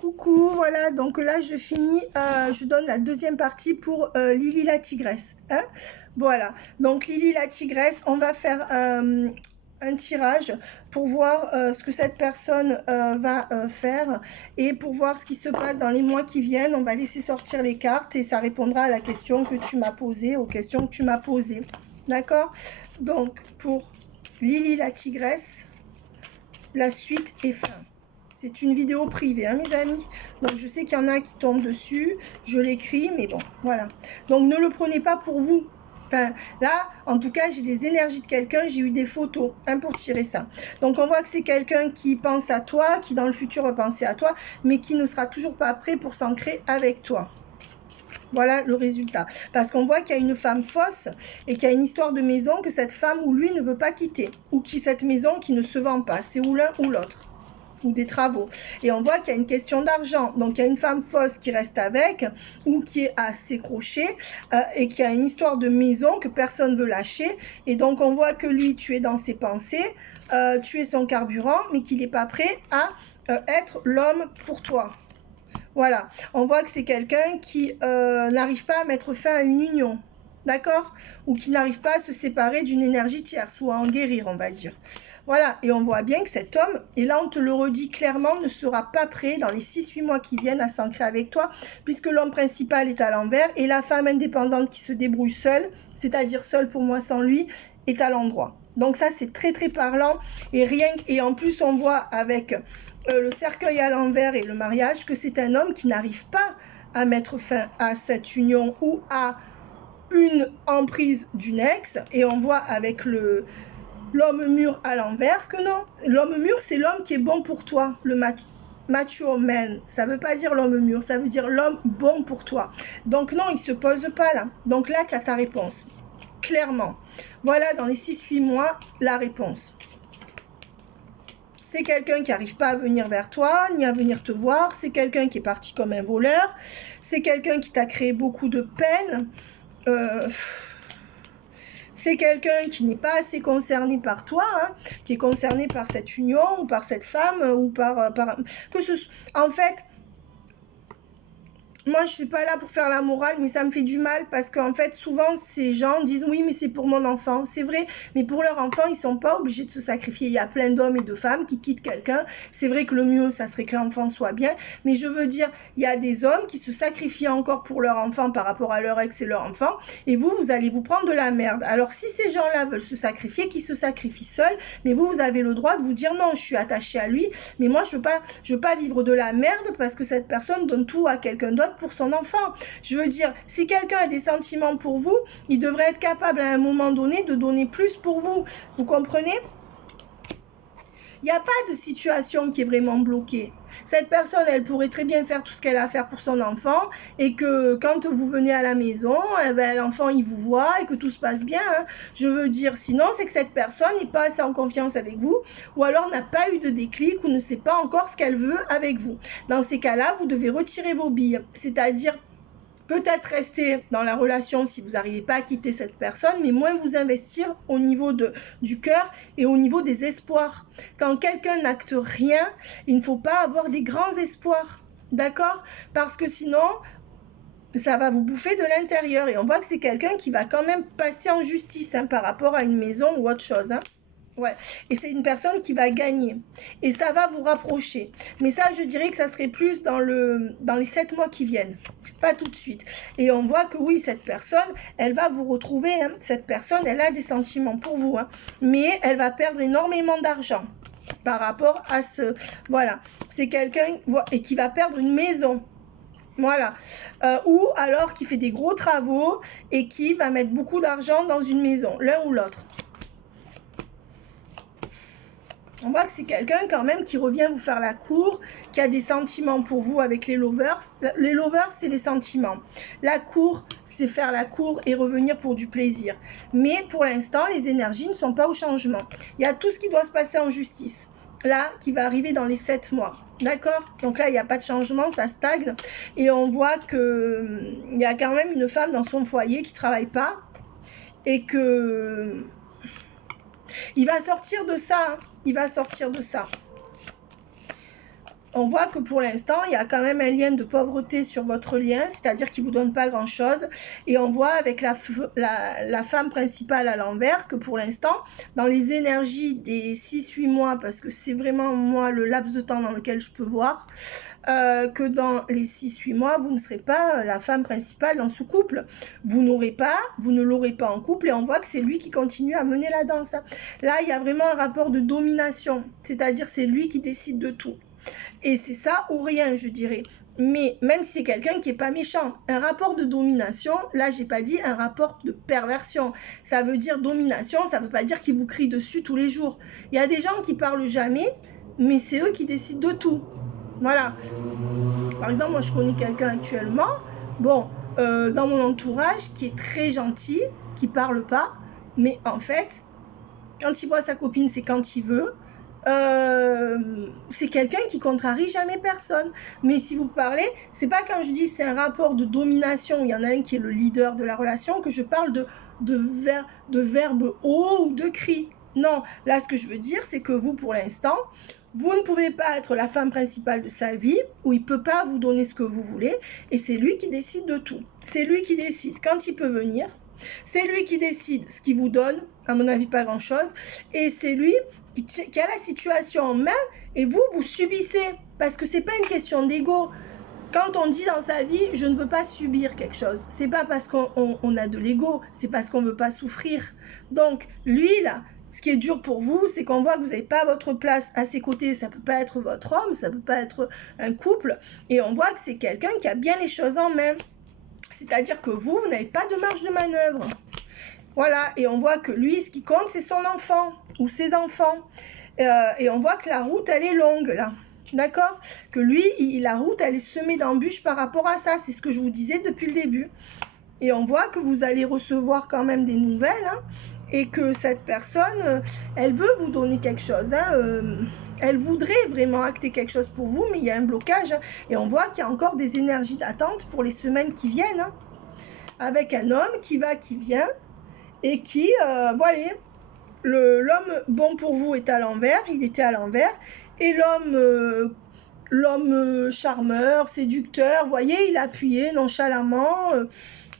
Coucou, voilà, donc là je finis, je donne la deuxième partie pour Lily la tigresse. Hein, voilà, donc Lily la tigresse, on va faire un tirage pour voir ce que cette personne va faire et pour voir ce qui se passe dans les mois qui viennent. On va laisser sortir les cartes et ça répondra à la question que tu m'as posée, aux questions que tu m'as posées. D'accord? Donc pour Lily la tigresse, la suite est fin. C'est une vidéo privée, hein, mes amis. Donc, je sais qu'il y en a qui tombent dessus. Je l'écris, mais bon, voilà. Donc, ne le prenez pas pour vous. Enfin, là, en tout cas, j'ai des énergies de quelqu'un. J'ai eu des photos pour tirer ça. Donc, on voit que c'est quelqu'un qui pense à toi, qui dans le futur va penser à toi, mais qui ne sera toujours pas prêt pour s'ancrer avec toi. Voilà le résultat. Parce qu'on voit qu'il y a une femme fausse et qu'il y a une histoire de maison que cette femme ou lui ne veut pas quitter. Ou qui cette maison qui ne se vend pas. C'est ou l'un ou l'autre. Ou des travaux. Et on voit qu'il y a une question d'argent. Donc, il y a une femme fausse qui reste avec ou qui est à ses crochets et qui a une histoire de maison que personne ne veut lâcher. Et donc, on voit que lui, tu es dans ses pensées, tu es son carburant, mais qu'il n'est pas prêt à être l'homme pour toi. Voilà. On voit que c'est quelqu'un qui n'arrive pas à mettre fin à une union. D'accord? Ou qui n'arrive pas à se séparer d'une énergie tierce ou à en guérir, on va dire. Voilà, et on voit bien que cet homme, et là on te le redit clairement, ne sera pas prêt dans les 6-8 mois qui viennent à s'ancrer avec toi, puisque l'homme principal est à l'envers, et la femme indépendante qui se débrouille seule, c'est-à-dire seule pour moi sans lui, est à l'endroit. Donc ça c'est très très parlant, et en plus on voit avec le cercueil à l'envers et le mariage, que c'est un homme qui n'arrive pas à mettre fin à cette union ou à une emprise d'une ex, et on voit avec l'homme mûr à l'envers que non. L'homme mûr, c'est l'homme qui est bon pour toi, le mature man. Ça veut pas dire l'homme mûr, ça veut dire l'homme bon pour toi. Donc non, il se pose pas là. Donc là, tu as ta réponse. Clairement. Voilà, dans les 6-8 mois, la réponse. C'est quelqu'un qui n'arrive pas à venir vers toi, ni à venir te voir. C'est quelqu'un qui est parti comme un voleur. C'est quelqu'un qui t'a créé beaucoup de peine. C'est quelqu'un qui n'est pas assez concerné par toi, qui est concerné par cette union ou par cette femme ou en fait, moi je suis pas là pour faire la morale, mais ça me fait du mal parce qu'en fait souvent ces gens disent oui mais c'est pour mon enfant, c'est vrai, mais pour leur enfant ils sont pas obligés de se sacrifier. Il y a plein d'hommes et de femmes qui quittent quelqu'un. C'est vrai que le mieux ça serait que l'enfant soit bien, mais je veux dire il y a des hommes qui se sacrifient encore pour leur enfant par rapport à leur ex et leur enfant, et vous allez vous prendre de la merde. Alors si ces gens-là veulent se sacrifier, qu'ils se sacrifient seuls, mais vous avez le droit de vous dire non, je suis attaché à lui, mais moi je veux pas vivre de la merde parce que cette personne donne tout à quelqu'un d'autre pour son enfant. Je veux dire, si quelqu'un a des sentiments pour vous, il devrait être capable à un moment donné de donner plus pour vous. Vous comprenez? Il n'y a pas de situation qui est vraiment bloquée. Cette personne, elle pourrait très bien faire tout ce qu'elle a à faire pour son enfant et que quand vous venez à la maison, eh ben, l'enfant, il vous voit et que tout se passe bien. Je veux dire, sinon, c'est que cette personne n'est pas assez en confiance avec vous ou alors n'a pas eu de déclic ou ne sait pas encore ce qu'elle veut avec vous. Dans ces cas-là, vous devez retirer vos billes, c'est-à-dire peut-être rester dans la relation si vous n'arrivez pas à quitter cette personne, mais moins vous investir au niveau du cœur et au niveau des espoirs. Quand quelqu'un n'acte rien, il ne faut pas avoir des grands espoirs, d'accord? Parce que sinon, ça va vous bouffer de l'intérieur. Et on voit que c'est quelqu'un qui va quand même passer en justice par rapport à une maison ou autre chose. Ouais, et c'est une personne qui va gagner. Et ça va vous rapprocher. Mais ça, je dirais que ça serait plus dans les 7 mois qui viennent. Pas tout de suite. Et on voit que oui, cette personne, elle va vous retrouver. Cette personne, elle a des sentiments pour vous. Mais elle va perdre énormément d'argent par rapport à ce... Voilà. C'est quelqu'un et qui va perdre une maison. Voilà. Ou alors qui fait des gros travaux et qui va mettre beaucoup d'argent dans une maison. L'un ou l'autre. On voit que c'est quelqu'un quand même qui revient vous faire la cour, qui a des sentiments pour vous avec les lovers. Les lovers, c'est les sentiments. La cour, c'est faire la cour et revenir pour du plaisir. Mais pour l'instant, les énergies ne sont pas au changement. Il y a tout ce qui doit se passer en justice. Là, qui va arriver dans les 7 mois. D'accord? Donc là, il n'y a pas de changement, ça stagne. Et on voit qu'il y a quand même une femme dans son foyer qui ne travaille pas. Et que... il va sortir de ça. Il va sortir de ça. on voit que pour l'instant, il y a quand même un lien de pauvreté sur votre lien, c'est-à-dire qu'il ne vous donne pas grand-chose. Et on voit avec la femme principale à l'envers que pour l'instant, dans les énergies des 6-8 mois, parce que c'est vraiment moi le laps de temps dans lequel je peux voir, que dans les 6-8 mois, vous ne serez pas la femme principale dans ce couple. Vous ne l'aurez pas en couple, et on voit que c'est lui qui continue à mener la danse. Là, il y a vraiment un rapport de domination, c'est-à-dire c'est lui qui décide de tout. Et c'est ça ou rien, je dirais. Mais même si c'est quelqu'un qui n'est pas méchant, un rapport de domination, là, j'ai pas dit un rapport de perversion. Ça veut dire domination, ça veut pas dire qu'il vous crie dessus tous les jours. Il y a des gens qui parlent jamais, mais c'est eux qui décident de tout. Voilà. Par exemple, moi, je connais quelqu'un actuellement, dans mon entourage, qui est très gentil, qui parle pas, mais en fait, quand il voit sa copine, c'est quand il veut. C'est quelqu'un qui contrarie jamais personne. Mais si vous parlez, c'est pas quand je dis c'est un rapport de domination, il y en a un qui est le leader de la relation, que je parle de verbe haut ou de cri. Non, là ce que je veux dire, c'est que vous, pour l'instant, vous ne pouvez pas être la femme principale de sa vie, où il peut pas vous donner ce que vous voulez, et c'est lui qui décide de tout. C'est lui qui décide quand il peut venir, c'est lui qui décide ce qu'il vous donne, à mon avis pas grand chose, et c'est lui qui a la situation en main, et vous subissez, parce que c'est pas une question d'ego. Quand on dit dans sa vie, je ne veux pas subir quelque chose, c'est pas parce qu'on a de l'ego, c'est parce qu'on veut pas souffrir. Donc, lui, là, ce qui est dur pour vous, c'est qu'on voit que vous n'avez pas votre place à ses côtés, ça peut pas être votre homme, ça peut pas être un couple, et on voit que c'est quelqu'un qui a bien les choses en main. C'est-à-dire que vous n'avez pas de marge de manœuvre. Voilà, et on voit que lui, ce qui compte, c'est son enfant, ou ses enfants. Et on voit que la route, elle est longue, là. D'accord? Que lui, la route, elle est semée d'embûches par rapport à ça. C'est ce que je vous disais depuis le début. Et on voit que vous allez recevoir quand même des nouvelles, hein, et que cette personne, elle veut vous donner quelque chose. Elle voudrait vraiment acter quelque chose pour vous, mais il y a un blocage. Hein, et on voit qu'il y a encore des énergies d'attente pour les semaines qui viennent. Hein, avec un homme qui va, qui vient, et qui, voilà, l'homme bon pour vous est à l'envers, il était à l'envers, et l'homme charmeur, séducteur, vous voyez, il a appuyé nonchalamment,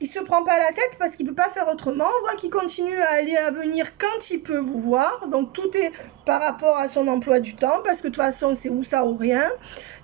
il se prend pas la tête parce qu'il peut pas faire autrement, on voit qu'il continue à aller à venir quand il peut vous voir, donc tout est par rapport à son emploi du temps, parce que de toute façon c'est ou ça ou rien,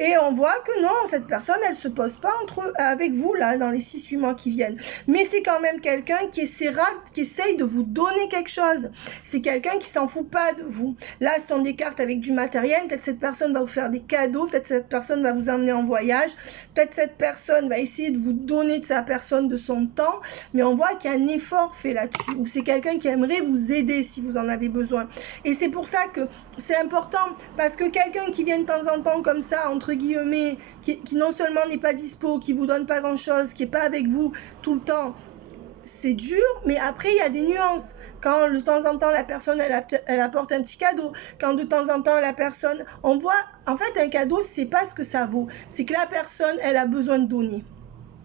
et on voit que non, cette personne, elle se pose pas avec vous, là, dans les 6-8 mois qui viennent. Mais c'est quand même quelqu'un qui essaye de vous donner quelque chose. C'est quelqu'un qui s'en fout pas de vous. Là, ce sont des cartes avec du matériel. Peut-être cette personne va vous faire des cadeaux. Peut-être cette personne va vous emmener en voyage. Peut-être cette personne va essayer de vous donner de sa personne, de son temps. Mais on voit qu'il y a un effort fait là-dessus. Ou c'est quelqu'un qui aimerait vous aider si vous en avez besoin. Et c'est pour ça que c'est important. Parce que quelqu'un qui vient de temps en temps comme ça, entre guillemets, qui non seulement n'est pas dispo, qui vous donne pas grand chose, qui est pas avec vous tout le temps, c'est dur, mais après il y a des nuances. Quand de temps en temps la personne elle apporte un petit cadeau, quand de temps en temps la personne, on voit, en fait un cadeau c'est pas ce que ça vaut, c'est que la personne elle a besoin de donner.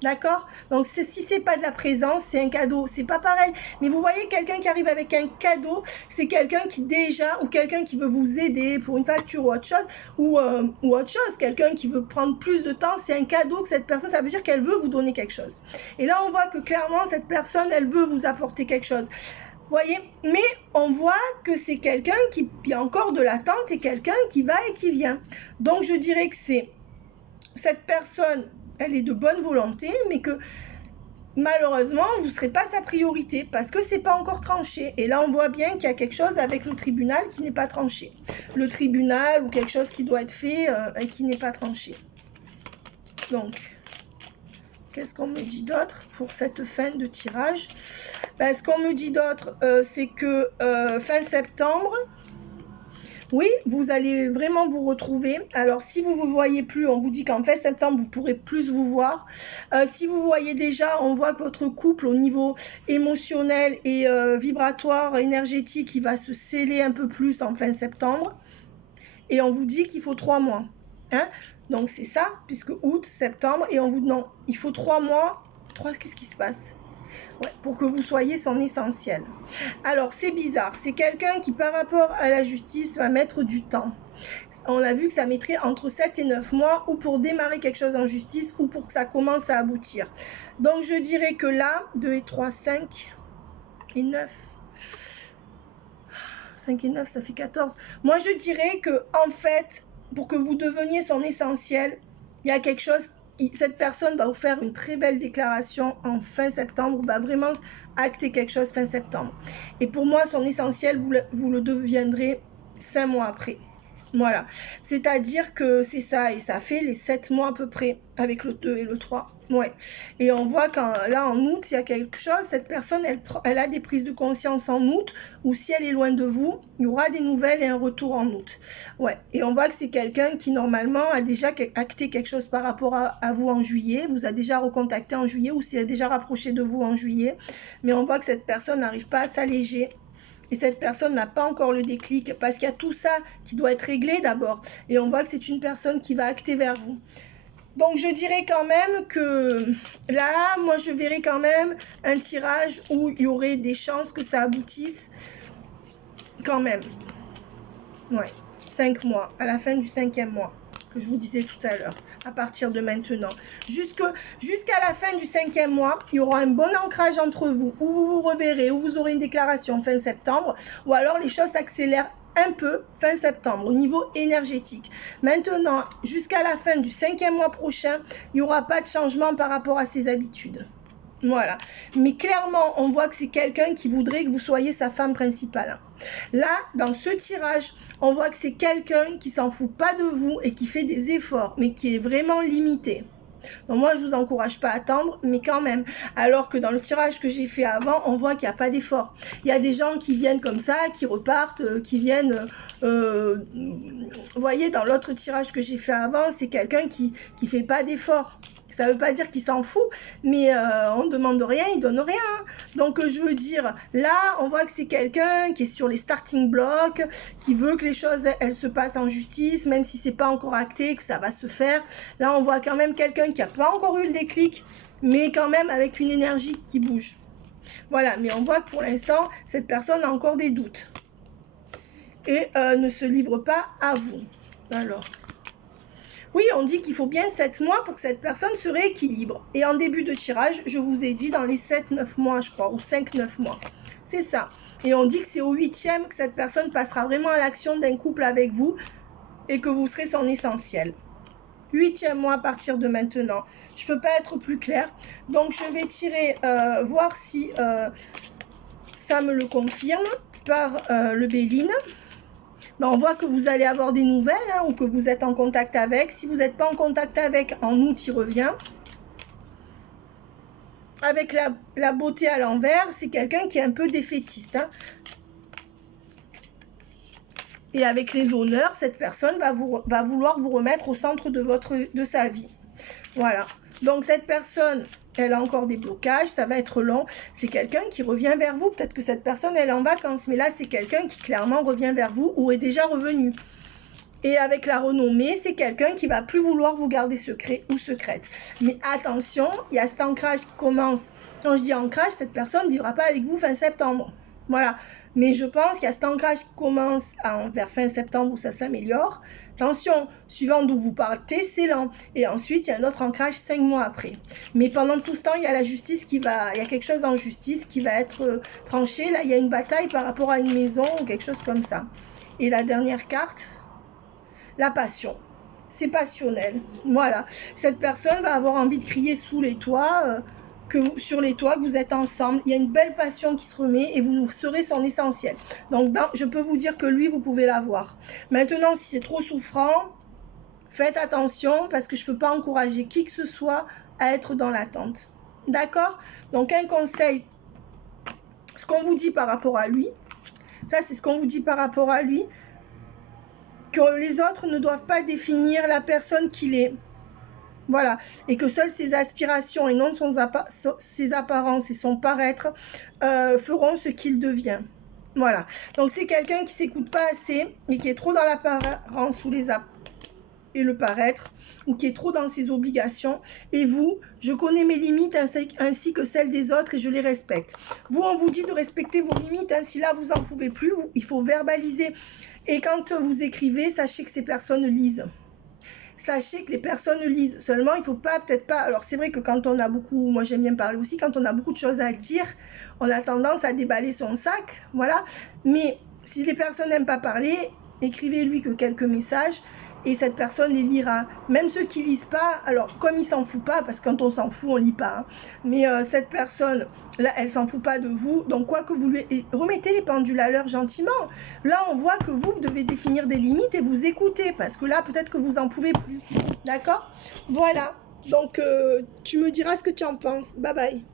D'accord? Donc si c'est pas de la présence, c'est un cadeau, c'est pas pareil. Mais vous voyez, quelqu'un qui arrive avec un cadeau, c'est quelqu'un qui déjà, ou quelqu'un qui veut vous aider pour une facture ou autre chose, ou autre chose, quelqu'un qui veut prendre plus de temps, c'est un cadeau que cette personne, ça veut dire qu'elle veut vous donner quelque chose. Et là on voit que clairement cette personne, elle veut vous apporter quelque chose. Vous voyez? Mais on voit que c'est quelqu'un qui a encore de l'attente et quelqu'un qui va et qui vient. Donc je dirais que c'est cette personne, elle est de bonne volonté, mais que malheureusement, vous ne serez pas sa priorité parce que ce n'est pas encore tranché. Et là, on voit bien qu'il y a quelque chose avec le tribunal qui n'est pas tranché. Le tribunal ou quelque chose qui doit être fait et qui n'est pas tranché. Donc, qu'est-ce qu'on me dit d'autre pour cette fin de tirage? Ce qu'on me dit d'autre, c'est que fin septembre, oui, vous allez vraiment vous retrouver. Alors, si vous ne vous voyez plus, on vous dit qu'en fin septembre, vous pourrez plus vous voir. Si vous voyez déjà, on voit que votre couple, au niveau émotionnel et vibratoire, énergétique, il va se sceller un peu plus en fin septembre. Et on vous dit qu'il faut 3 mois. Hein? Donc, c'est ça, puisque août, septembre, et on vous dit non, il faut 3 mois. Qu'est-ce qui se passe? Ouais, pour que vous soyez son essentiel. Alors, c'est bizarre. C'est quelqu'un qui, par rapport à la justice, va mettre du temps. on a vu que ça mettrait entre 7 et 9 mois ou pour démarrer quelque chose en justice ou pour que ça commence à aboutir. Donc je dirais que là, 2 et 3, 5 et 9. 5 et 9, ça fait 14. Moi, je dirais que, en fait, pour que vous deveniez son essentiel, il y a quelque chose, cette personne va vous faire une très belle déclaration en fin septembre, va vraiment acter quelque chose fin septembre. Et pour moi, son essentiel, vous le deviendrez 5 mois après. Voilà. C'est-à-dire que c'est ça, et ça fait les 7 mois à peu près, avec le 2 et le 3. Ouais. Et on voit quand là en août, il y a quelque chose, cette personne, elle a des prises de conscience en août, ou si elle est loin de vous, il y aura des nouvelles et un retour en août. Ouais. Et on voit que c'est quelqu'un qui normalement a déjà acté quelque chose par rapport à vous en juillet, vous a déjà recontacté en juillet, ou s'est déjà rapproché de vous en juillet. Mais on voit que cette personne n'arrive pas à s'alléger. Et cette personne n'a pas encore le déclic, parce qu'il y a tout ça qui doit être réglé d'abord. Et on voit que c'est une personne qui va acter vers vous. Donc je dirais quand même que là, moi je verrais quand même un tirage où il y aurait des chances que ça aboutisse quand même. Ouais, 5 mois, à la fin du 5e mois, ce que je vous disais tout à l'heure, à partir de maintenant. Jusqu'à la fin du 5e mois, il y aura un bon ancrage entre vous, où vous vous reverrez, où vous aurez une déclaration fin septembre, ou alors les choses s'accélèrent un peu fin septembre au niveau énergétique. Maintenant, jusqu'à la fin du 5e mois prochain, il n'y aura pas de changement par rapport à ses habitudes. Voilà. Mais clairement, on voit que c'est quelqu'un qui voudrait que vous soyez sa femme principale. Là, dans ce tirage, on voit que c'est quelqu'un qui s'en fout pas de vous et qui fait des efforts, mais qui est vraiment limité. Donc moi, je vous encourage pas à attendre, mais quand même. Alors que dans le tirage que j'ai fait avant, on voit qu'il n'y a pas d'effort. Il y a des gens qui viennent comme ça, qui repartent, qui viennent... vous voyez, dans l'autre tirage que j'ai fait avant, c'est quelqu'un qui fait pas d'effort. Ça ne veut pas dire qu'il s'en fout, mais on ne demande rien, il ne donne rien. Donc je veux dire, là, on voit que c'est quelqu'un qui est sur les starting blocks, qui veut que les choses, elles se passent en justice, même si ce n'est pas encore acté, que ça va se faire. Là, on voit quand même quelqu'un qui n'a pas encore eu le déclic, mais quand même avec une énergie qui bouge. Voilà, mais on voit que pour l'instant, cette personne a encore des doutes. Et ne se livre pas à vous. Alors... Oui, on dit qu'il faut bien 7 mois pour que cette personne se rééquilibre. Et en début de tirage, je vous ai dit dans les 7-9 mois, je crois, ou 5-9 mois. C'est ça. Et on dit que c'est au 8e que cette personne passera vraiment à l'action d'un couple avec vous et que vous serez son essentiel. 8e mois à partir de maintenant. Je ne peux pas être plus claire. Donc, je vais tirer, voir si ça me le confirme par le Béline. Ben, on voit que vous allez avoir des nouvelles hein, ou que vous êtes en contact avec. Si vous n'êtes pas en contact avec, en août, il revient. Avec la beauté à l'envers, c'est quelqu'un qui est un peu défaitiste. Hein. Et avec les honneurs, cette personne va vouloir vous remettre au centre de sa vie. Voilà. Donc cette personne, elle a encore des blocages, ça va être long. C'est quelqu'un qui revient vers vous. Peut-être que cette personne, elle est en vacances. Mais là, c'est quelqu'un qui clairement revient vers vous ou est déjà revenu. Et avec la renommée, c'est quelqu'un qui va plus vouloir vous garder secret ou secrète. Mais attention, il y a cet ancrage qui commence. Quand je dis ancrage, cette personne ne vivra pas avec vous fin septembre. Voilà. Mais je pense qu'il y a cet ancrage qui commence vers fin septembre où ça s'améliore. Attention, suivant d'où vous partez, c'est lent. Et ensuite, il y a un autre ancrage 5 mois après. Mais pendant tout ce temps, il y a la justice il y a quelque chose en justice qui va être tranché. Là, il y a une bataille par rapport à une maison ou quelque chose comme ça. Et la dernière carte, la passion. C'est passionnel. Voilà. Cette personne va avoir envie de crier sous les toits, sur les toits, que vous êtes ensemble. Il y a une belle passion qui se remet et vous serez son essentiel. Donc, je peux vous dire que lui, vous pouvez l'avoir. Maintenant, si c'est trop souffrant, faites attention parce que je ne peux pas encourager qui que ce soit à être dans l'attente. D'accord? Donc, un conseil, ce qu'on vous dit par rapport à lui, ça, c'est ce qu'on vous dit par rapport à lui, que les autres ne doivent pas définir la personne qu'il est. Voilà, et que seules ses aspirations et non ses apparences et son paraître feront ce qu'il devient. Voilà, donc c'est quelqu'un qui ne s'écoute pas assez et qui est trop dans l'apparence ou et le paraître, ou qui est trop dans ses obligations. Et vous, je connais mes limites ainsi que celles des autres et je les respecte. Vous, on vous dit de respecter vos limites, hein, si là vous n'en pouvez plus, il faut verbaliser. Et quand vous écrivez, sachez que ces personnes lisent. Sachez que les personnes lisent. Seulement, il ne faut pas, peut-être pas... Alors, c'est vrai que quand on a beaucoup... Moi, j'aime bien parler aussi. Quand on a beaucoup de choses à dire, on a tendance à déballer son sac. Voilà. Mais si les personnes n'aiment pas parler, écrivez-lui que quelques messages et cette personne les lira. Même ceux qui lisent pas, alors comme il s'en fout pas, parce que quand on s'en fout, on lit pas. Hein, mais cette personne, là, elle s'en fout pas de vous. Donc quoi que vous lui... remettez les pendules à l'heure gentiment. Là, on voit que vous devez définir des limites et vous écouter, parce que là, peut-être que vous en pouvez plus. D'accord? Voilà. Donc, tu me diras ce que tu en penses. Bye bye.